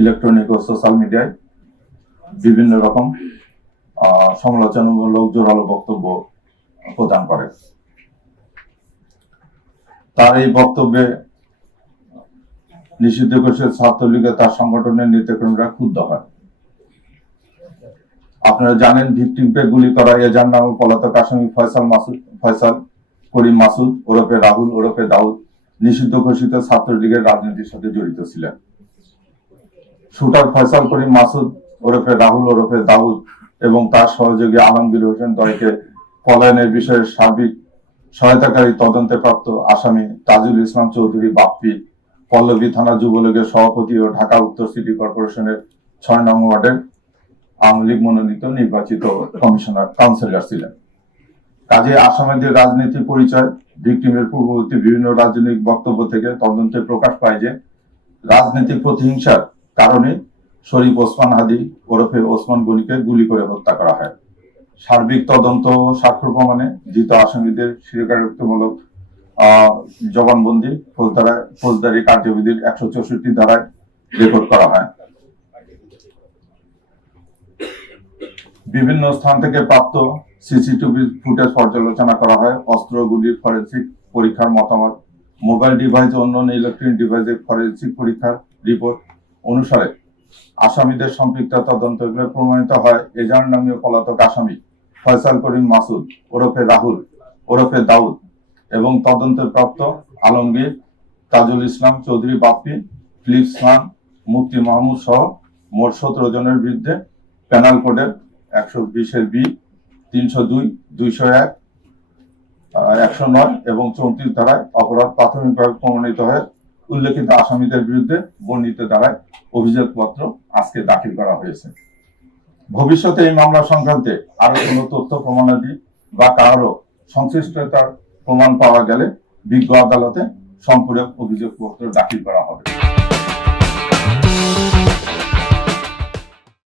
Electronic ও social মিডিয়ায় বিভিন্ন রকম সমালোচনামূলক জোরালো বক্তব্য প্রদান করে। তার এই বক্তব্যে নিষিদ্ধ ঘোষিত ছাত্রলীগে তার সংগঠনের নেতাকর্মীরা ক্ষুব্ধ হয়। আপনারা জানেন, ভিকটিমকে গুলি করা এজার নামে পলাতক আসামি ফয়সাল করিম মাসুদ ওরফে রাহুল ওরফে দাউদ নিষিদ্ধ ঘোষিত ছাত্রলীগের রাজনীতির সাথে জড়িত ছিলেন। শুটার ফয়সাল করিম মাসুদ ওরফে রাহুল ওরফে দাউদ এবং তার সহযোগী আলমগীর হোসেন দয়কে পলায়নের বিষয়ে সার্বিক সহায়তাকারী তদন্তে প্রাপ্ত আসামি তাজুল ইসলাম চৌধুরী বাপ্পি পল্লবী থানা যুবলীগের সভাপতি ও ঢাকা উত্তর সিটি কর্পোরেশনের ৬ নং ওয়ার্ডের আওয়ামী লীগ মনোনীত নির্বাচিত কাউন্সিলর ছিলেন। কাজে আসামিদের রাজনীতি পরিচয়, ভিকটিমের পূর্ববর্তী বিভিন্ন রাজনৈতিক বক্তব্য থেকে তদন্তে প্রকাশ পায় যে রাজনৈতিক প্রতিহিংসার কারণে শরীফ ওসমান হাদি ওরফে ওসমান গনিকে গুলি করে হত্যা করা হয়। সার্বিক তদন্ত সাক্ষ্য প্রমাণে ধৃত আসামিদের স্বীকারোক্তিমূলক জবানবন্দি ফৌজদারি কার্যবিধির ১৬৪ ধারায় রেকর্ড করা হয়। বিভিন্ন স্থান থেকে প্রাপ্ত সিসিটিভি ফুটেজ পর্যালোচনা করা হয়। অস্ত্র গুলির ফরেনসিক পরীক্ষার মতামত, মোবাইল ডিভাইস ও অন্যান্য ইলেকট্রনিক ডিভাইসের ফরেনসিক পরীক্ষার রিপোর্ট অনুসারে আসামিদের সম্পৃক্ততা তদন্ত করে প্রমাণিত হয় এজার নামীয় পলাতক আসামি ফয়সাল করিম মাসুদ ওরফে রাহুল ওরফে দাউদ এবং তদন্তে প্রাপ্ত আলমগীর, তাজুল ইসলাম চৌধুরী বাপ্পি, ফিলিপস খান, মুফতি মাহমুদ সহ মোট ১৭ জনের বিরুদ্ধে পেনাল কোডের ১২০-এর বি, ৩০২, ২০১, ১০৯ এবং ৩৪ ধারায় অপরাধ প্রাথমিকভাবে প্রমাণিত হয়। উল্লেখিত আসামিদের বিরুদ্ধে বর্ণিত ধারায় অভিযোগপত্র আজকে দাখিল করা হয়েছে। ভবিষ্যতে এই মামলা সংক্রান্তে আরো কোনো তথ্য প্রমাণাদি বা কারো সংশ্লিষ্টতার প্রমাণ পাওয়া গেলে বিজ্ঞ আদালতে সম্পূরক অভিযোগপত্র দাখিল করা হবে।